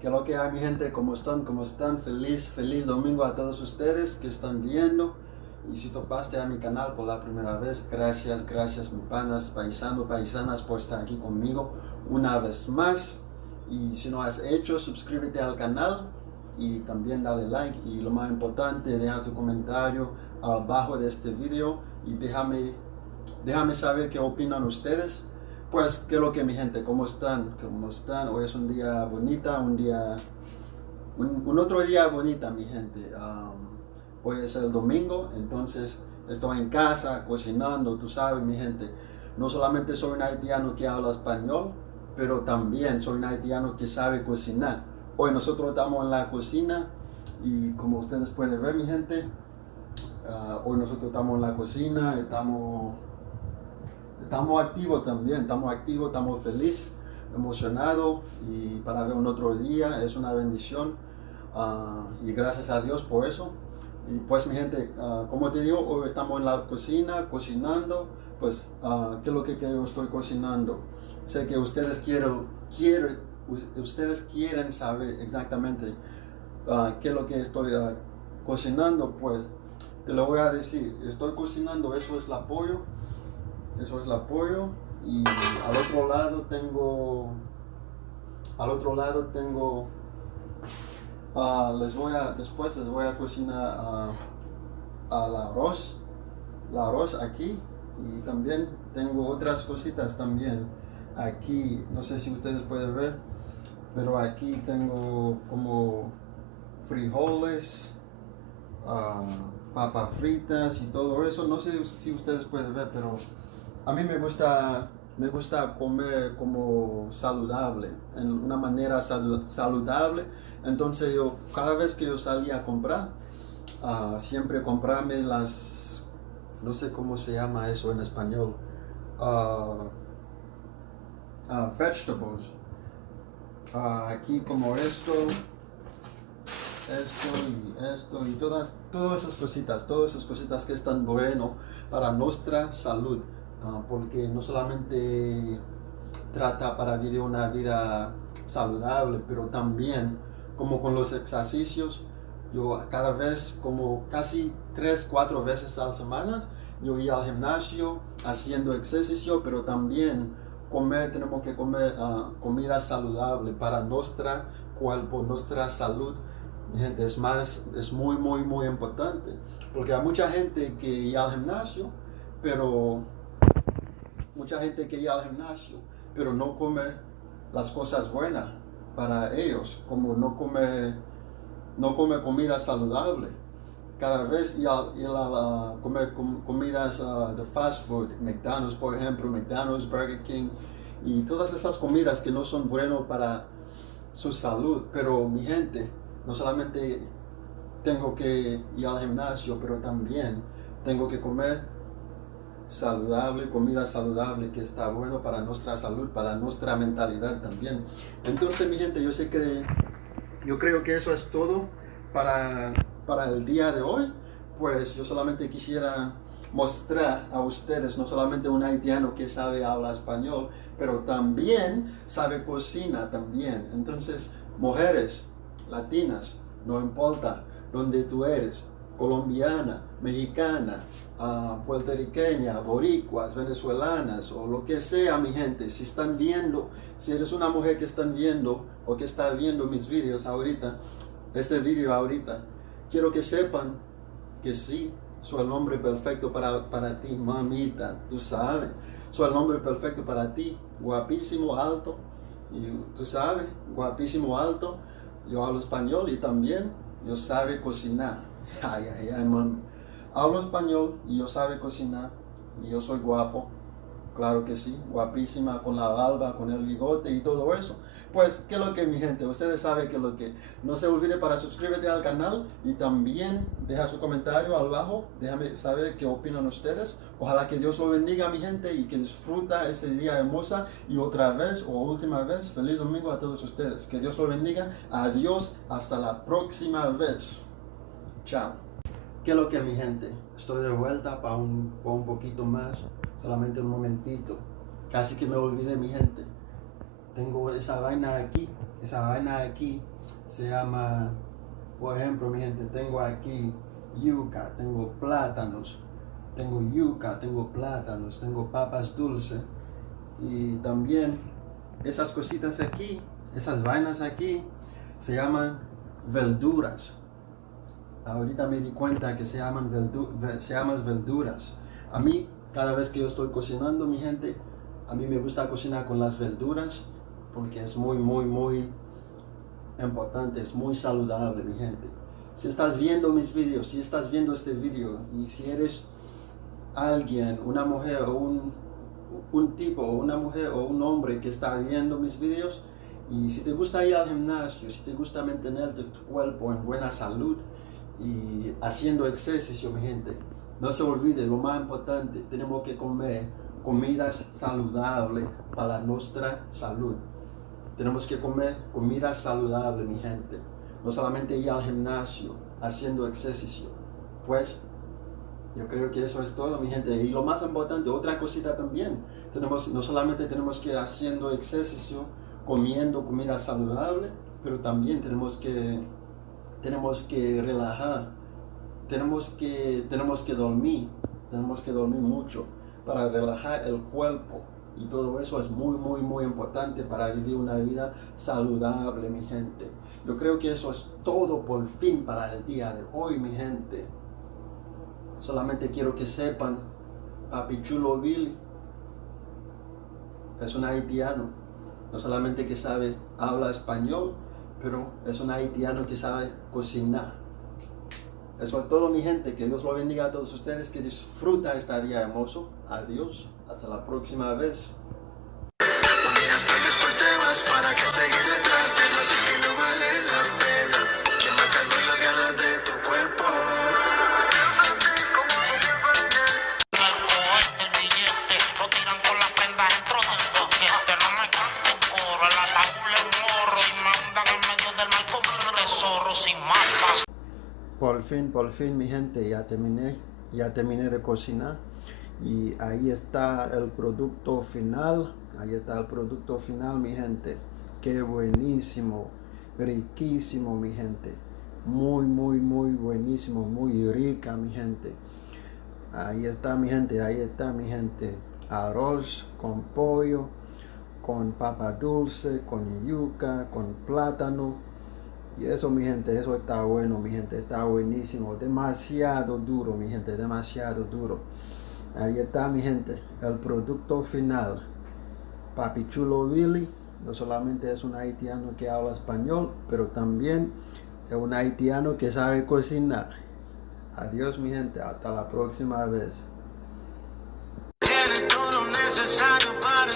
¿Qué lo que hay, mi gente? ¿Cómo están? ¿Cómo están? Feliz domingo a todos ustedes que están viendo. Y si topaste a mi canal por la primera vez, gracias, mi panas, paisanas, por estar aquí conmigo una vez más. Y si no has hecho, suscríbete al canal y también dale like. Y lo más importante, deja tu comentario abajo de este video y déjame saber qué opinan ustedes. Pues, ¿qué es lo que mi gente? ¿Cómo están? ¿Cómo están? Hoy es un día bonita, un otro día bonita, mi gente. Hoy es el domingo, entonces estoy en casa cocinando, tú sabes, mi gente. No solamente soy un haitiano que habla español, pero también soy un haitiano que sabe cocinar. Hoy nosotros estamos en la cocina y como ustedes pueden ver, mi gente, hoy nosotros estamos en la cocina, estamos activos también, estamos felices, emocionados y para ver un otro día es una bendición y gracias a Dios por eso. Y pues mi gente, como te digo, hoy estamos en la cocina cocinando, pues ¿qué es lo que yo estoy cocinando? Sé que ustedes quieren saber exactamente qué es lo que estoy cocinando, pues te lo voy a decir, estoy cocinando, eso es el pollo y al otro lado tengo después les voy a cocinar el arroz aquí y también tengo otras cositas también aquí, no sé si ustedes pueden ver, pero aquí tengo como frijoles, papas fritas y todo eso, no sé si ustedes pueden ver, pero a mí me gusta comer como saludable, en una manera saludable. Entonces yo, cada vez que yo salía a comprar, siempre comprarme no sé cómo se llama eso en español, ah, vegetables. Aquí como esto y todas esas cositas que están bueno para nuestra salud, porque no solamente trata para vivir una vida saludable, pero también como con los ejercicios, yo cada vez, como casi 3, 4 veces a la semana, yo iba al gimnasio haciendo ejercicio, pero también tenemos que comer comida saludable para nuestro cuerpo, nuestra salud. Mi gente, es muy importante, porque hay pero mucha gente que iba al gimnasio, pero no come las cosas buenas para ellos, como no come comida saludable. Cada vez ir a comer comidas de fast food, McDonald's por ejemplo, McDonald's, Burger King, y todas esas comidas que no son buenas para su salud. Pero mi gente, no solamente tengo que ir al gimnasio, pero también tengo que comer saludable, comida saludable que está bueno para nuestra salud, para nuestra mentalidad también. Entonces, mi gente, yo creo que eso es todo para, para el día de hoy. Pues yo solamente quisiera mostrar a ustedes no solamente un haitiano que sabe hablar español, pero también sabe cocina también. Entonces, mujeres latinas, no importa donde tú eres, colombiana, mexicana, puertorriqueña, boricuas, venezolanas o lo que sea, mi gente, si eres una mujer que están viendo o que está viendo mis videos ahorita, este video ahorita, quiero que sepan que sí, soy el hombre perfecto para ti, mamita, tú sabes, soy el hombre perfecto para ti, guapísimo, alto, y tú sabes, guapísimo, alto, yo hablo español y también yo sabe cocinar. Ay, man. Hablo español y yo sabe cocinar y yo soy guapo. Claro que sí, guapísima con la barba, con el bigote y todo eso. Pues, ¿qué es lo que mi gente? Ustedes saben que lo que... No se olvide para suscribirte al canal y también deja su comentario abajo. Déjame saber qué opinan ustedes. Ojalá que Dios lo bendiga, mi gente, y que disfruta ese día hermosa. Y otra vez, o última vez, feliz domingo a todos ustedes. Que Dios lo bendiga. Adiós, hasta la próxima vez. Chao. ¿Qué es lo que mi gente? Estoy de vuelta para un poquito más, solamente un momentito. Casi que me olvidé, mi gente. Tengo esa vaina aquí Esa vaina aquí se llama, por ejemplo, mi gente, tengo aquí yuca, tengo plátanos, tengo plátanos, tengo papas dulces y también esas cositas aquí, esas vainas aquí se llaman verduras. Ahorita me di cuenta que se llaman verduras. A mí, cada vez que yo estoy cocinando, mi gente, a mí me gusta cocinar con las verduras porque es muy importante, es muy saludable, mi gente. Si estás viendo mis videos, si estás viendo este video y si eres alguien, una mujer o un tipo, o una mujer o un hombre que está viendo mis videos y si te gusta ir al gimnasio, si te gusta mantener tu cuerpo en buena salud y haciendo ejercicio, mi gente, no se olvide, lo más importante, tenemos que comer comidas saludables para nuestra salud. Tenemos que comer comida saludable, mi gente. No solamente ir al gimnasio haciendo ejercicio. Pues yo creo que eso es todo, mi gente. Y lo más importante, otra cosita también. No solamente tenemos que ir haciendo ejercicio, comiendo comida saludable, pero también tenemos que relajar. Tenemos que dormir mucho para relajar el cuerpo. Y todo eso es muy importante para vivir una vida saludable, mi gente. Yo creo que eso es todo por fin para el día de hoy, mi gente. Solamente quiero que sepan, Papi Chulo Billy es un haitiano. No solamente que habla español, pero es un haitiano que sabe cocinar. Eso es todo, mi gente. Que Dios lo bendiga a todos ustedes. Que disfruta este día hermoso. Adiós. Hasta la próxima vez. Estoy después te vas para que seguir detrás de lo así que no vale la pena. Que me calmen las ganas de tu cuerpo. El billete lo tiran con las prendas en trozos. Que no me cante el coro. El ataúd es morro y me hundan en medio del mar como un tesoro sin mapas. Por fin, mi gente, ya terminé de cocinar y ahí está el producto final. Ahí está el producto final, mi gente. Qué buenísimo, riquísimo, mi gente. Muy buenísimo, muy rica, mi gente. Ahí está, mi gente. Arroz con pollo, con papa dulce, con yuca, con plátano. Y eso, mi gente, eso está bueno, mi gente, está buenísimo, demasiado duro, mi gente, demasiado duro. Ahí está, mi gente, el producto final. Papi Chulo Billy no solamente es un haitiano que habla español, pero también es un haitiano que sabe cocinar. Adiós, mi gente, hasta la próxima vez. Tiene todo lo necesario para